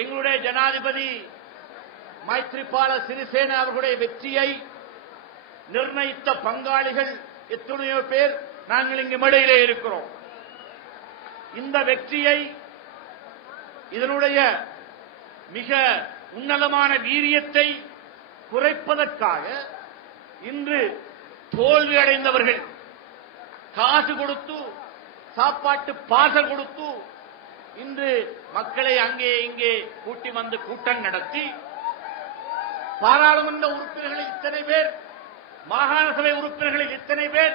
எங்களுடைய ஜனாதிபதி மைத்ரிபால சிறிசேன அவர்களுடைய வெற்றியை நிர்ணயித்த பங்காளிகள் எத்தனையோ பேர் நாங்கள் இங்கு மேடையிலே இருக்கிறோம். இந்த வெற்றியை இதனுடைய மிக உன்னதமான வீரியத்தை குறைப்பதற்காக இன்று தோல்வி அடைந்தவர்கள் காசு கொடுத்து சாப்பாட்டு பாசல் கொடுத்து இன்று மக்களை அங்கே இங்கே கூட்டி வந்து கூட்டம் நடத்தி பாராளுமன்ற உறுப்பினர்களில் இத்தனை பேர் மாகாண சபை உறுப்பினர்களில் இத்தனை பேர்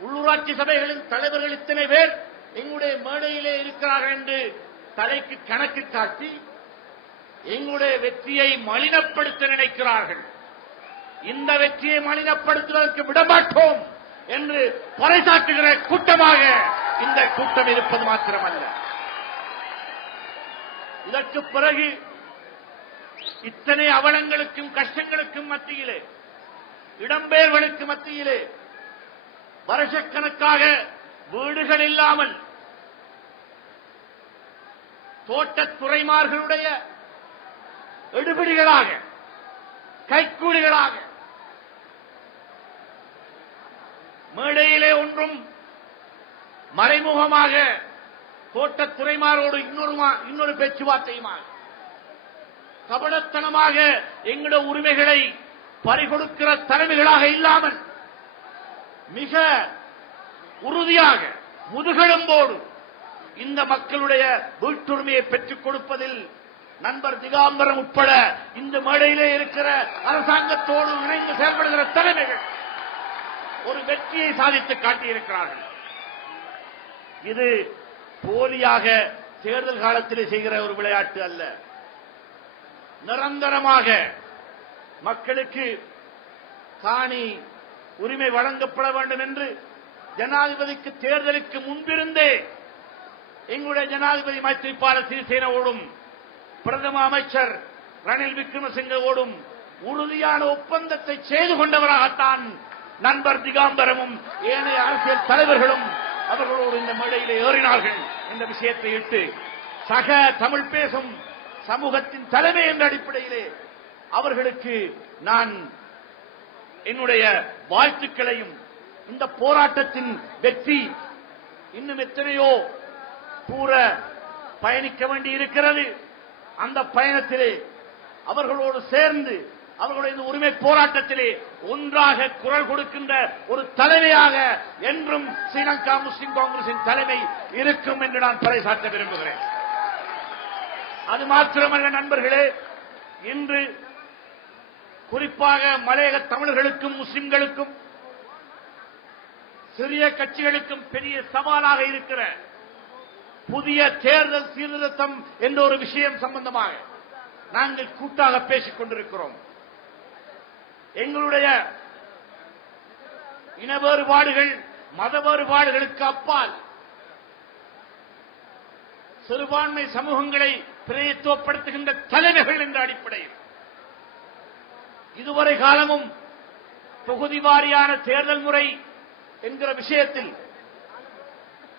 உள்ளூராட்சி சபைகளின் தலைவர்கள் இத்தனை பேர் எங்களுடைய மேடையிலே இருக்கிறார்கள் என்று தலைக்கு கணக்கு காட்டி எங்களுடைய வெற்றியை மலினப்படுத்த நினைக்கிறார்கள். இந்த வெற்றியை மலினப்படுத்துவதற்கு விடமாட்டோம் என்று பறைசாட்டுகிற கூட்டமாக இந்த கூட்டம் இருப்பது மாத்திரமல்ல. இதற்கு பிறகு இத்தனை அவலங்களுக்கும் கஷ்டங்களுக்கும் மத்தியிலே இடம்பெயர்களுக்கு மத்தியிலே வருஷக்கணக்காக வீடுகள் இல்லாமல் தோட்டத் துறைமார்களுடைய எடுபிடிகளாக கைக்கூலிகளாக மேடையிலே ஒன்றும் மறைமுகமாக தோட்டத் துறைமாரோடு இன்னொரு பேச்சுவார்த்தையுமா? இன்னொரு பேச்சுவார்த்தையுமாக கபடத்தனமாக எங்களோட உரிமைகளை பறிகொடுக்கிற தலைமைகளாக இல்லாமல் மிக உறுதியாக முதுகெலும்போடு இந்த மக்களுடைய வீட்டுரிமையை பெற்றுக் கொடுப்பதில் நண்பர் திகாம்பரம் உட்பட இந்த மேடையிலே இருக்கிற அரசாங்கத்தோடு இணைந்து செயல்படுகிற தலைமைகள் ஒரு வெற்றியை சாதித்து காட்டியிருக்கிறார்கள். இது போலியாக தேர்தல் காலத்தில் செய்கிற ஒரு விளையாட்டு அல்ல. நிரந்தரமாக மக்களுக்கு காணி உரிமை வழங்கப்பட வேண்டும் என்று ஜனாதிபதிக்கு தேர்தலுக்கு முன்பிருந்தே எங்களுடைய ஜனாதிபதி மைத்திரிபால சிறிசேனவோடும் பிரதம அமைச்சர் ரணில் விக்ரமசிங்கவோடும் உறுதியான ஒப்பந்தத்தை செய்து கொண்டவராகத்தான் நண்பர் திகாம்பரமும் ஏனைய அரசியல் தலைவர்களும் அவர்களோடு இந்த மேடையிலே ஏறினார்கள் என்ற விஷயத்தை இட்டு சக தமிழ் பேசும் சமூகத்தின் தலைமை என்ற அடிப்படையிலே அவர்களுக்கு நான் என்னுடைய வாழ்த்துக்களையும் இந்த போராட்டத்தின் வெற்றி இன்னும் எத்தனையோ கூற பயணிக்க வேண்டி இருக்கிறது அந்த பயணத்திலே அவர்களோடு சேர்ந்து அவர்களுடைய இந்த உரிமை போராட்டத்திலே ஒன்றாக குரல் கொடுக்கின்ற ஒரு தலைமையாக என்றும் ஸ்ரீலங்கா முஸ்லிம் காங்கிரசின் தலைமை இருக்கும் என்று நான் பறைசாற்ற விரும்புகிறேன். அது மாத்திரமல்ல நண்பர்களே இன்று குறிப்பாக மலையக தமிழர்களுக்கும் முஸ்லிம்களுக்கும் சிறிய கட்சிகளுக்கும் பெரிய சவாலாக இருக்கிற புதிய தேர்தல் சீர்திருத்தம் என்ற ஒரு விஷயம் சம்பந்தமாக நாங்கள் கூட்டாக பேசிக் கொண்டிருக்கிறோம். எங்களுடைய இன வேறுபாடுகள் மத வேறுபாடுகளுக்கு அப்பால் சிறுபான்மை சமூகங்களை பிரதித்துவப்படுத்துகின்ற தலைமைகள் என்ற அடிப்படையில். இதுவரை காலமும் தொகுதி வாரியான தேர்தல் முறை என்கிற விஷயத்தில்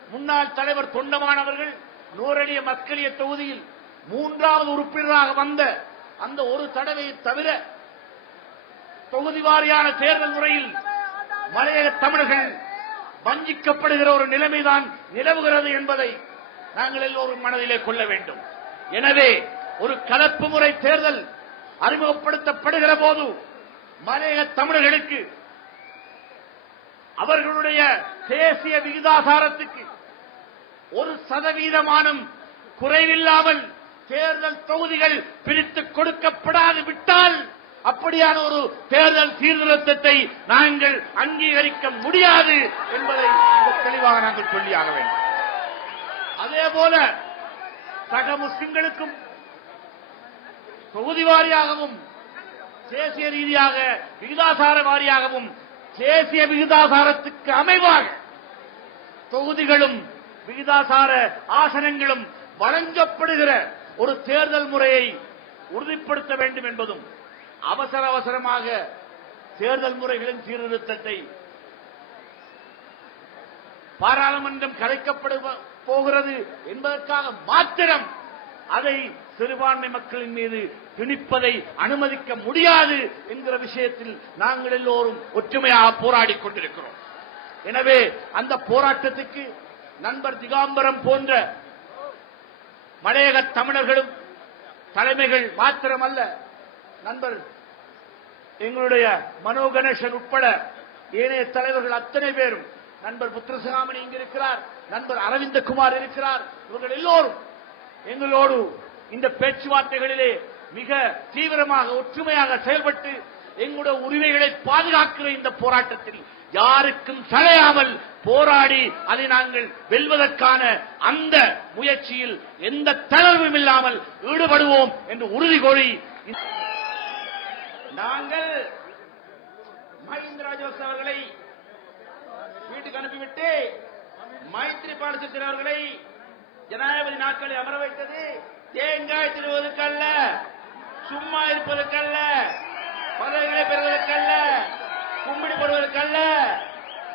முன்னாள் தலைவர் தொண்டமானவர்கள் நூறடிய மக்களிய தொகுதியில் மூன்றாவது உறுப்பினராக வந்த அந்த ஒரு தடவையை தவிர தொகுதி வாரியான தேர்தல் முறையில் மலையக தமிழர்கள் வஞ்சிக்கப்படுகிற ஒரு நிலைமைதான் நிலவுகிறது என்பதை நாங்கள் எல்லோரும் மனதிலே கொள்ள வேண்டும். எனவே ஒரு கலப்பு முறை தேர்தல் அறிமுகப்படுத்தப்படுகிற போது மலையக தமிழர்களுக்கு அவர்களுடைய தேசிய விகிதாசாரத்துக்கு ஒரு சதவீதமானம் குறைவில்லாமல் தேர்தல் தொகுதிகள் பிரித்து கொடுக்கப்பட மாதிரியான ஒரு தேர்தல் சீர்திருத்தத்தை நாங்கள் அங்கீகரிக்க முடியாது என்பதை தெளிவாக நாங்கள் சொல்லியாக வேண்டும். அதே போல சக முஸ்லிம்களுக்கும் தொகுதி வாரியாகவும் தேசிய ரீதியாக விகிதாசார வாரியாகவும் தேசிய விகிதாசாரத்துக்கு அமைவாக தொகுதிகளும் விகிதாசார ஆசனங்களும் வழங்கப்படுகிற ஒரு தேர்தல் முறையை உறுதிப்படுத்த வேண்டும் என்பதும் அவசர அவசரமாக தேர்தல் முறைகளின் சீர்திருத்தத்தை பாராளுமன்றம் கலைக்கப்பட போகிறது என்பதற்காக மாத்திரம் அதை சிறுபான்மை மக்களின் மீது திணிப்பதை அனுமதிக்க முடியாது என்கிற விஷயத்தில் நாங்கள் எல்லோரும் ஒற்றுமையாக போராடிக் கொண்டிருக்கிறோம். எனவே அந்த போராட்டத்துக்கு நண்பர் திகாம்பரம் போன்ற மலையக தமிழர்களும் தலைமைகள் மாத்திரமல்ல நண்பர் எங்களுடைய மனோ கணேசன் உட்பட ஏனைய தலைவர்கள் அத்தனை பேரும் நண்பர் புத்திரசுகாமணி இங்கு இருக்கிறார் நண்பர் அரவிந்தகுமார் இருக்கிறார் இவர்கள் எல்லோரும் எங்களோடு இந்த பேச்சுவார்த்தைகளிலே மிக தீவிரமாக ஒற்றுமையாக செயல்பட்டு எங்களுடைய உரிமைகளை பாதுகாக்கிற இந்த போராட்டத்தில் யாருக்கும் தலையாமல் போராடி அதை நாங்கள் வெல்வதற்கான அந்த முயற்சியில் எந்த தளர்வும் இல்லாமல் ஈடுபடுவோம் என்று உறுதி கோரி நாங்கள் மஹிந்த ராஜபக்ச அவர்களை வீட்டுக்கு அனுப்பிவிட்டு மைத்ரி சித்திர அவர்களை ஜனாதிபதி நாட்களை அமர வைத்தது தேங்காய் திருவதற்கல்ல சும்மா இருப்பதற்கல்ல பதவிகளை பெறுவதற்கல்ல கும்பிடி போடுவதற்கல்ல.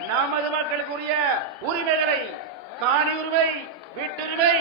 நமது மக்களுக்குரிய உரிமைகளை காணி உரிமை வீட்டுரிமை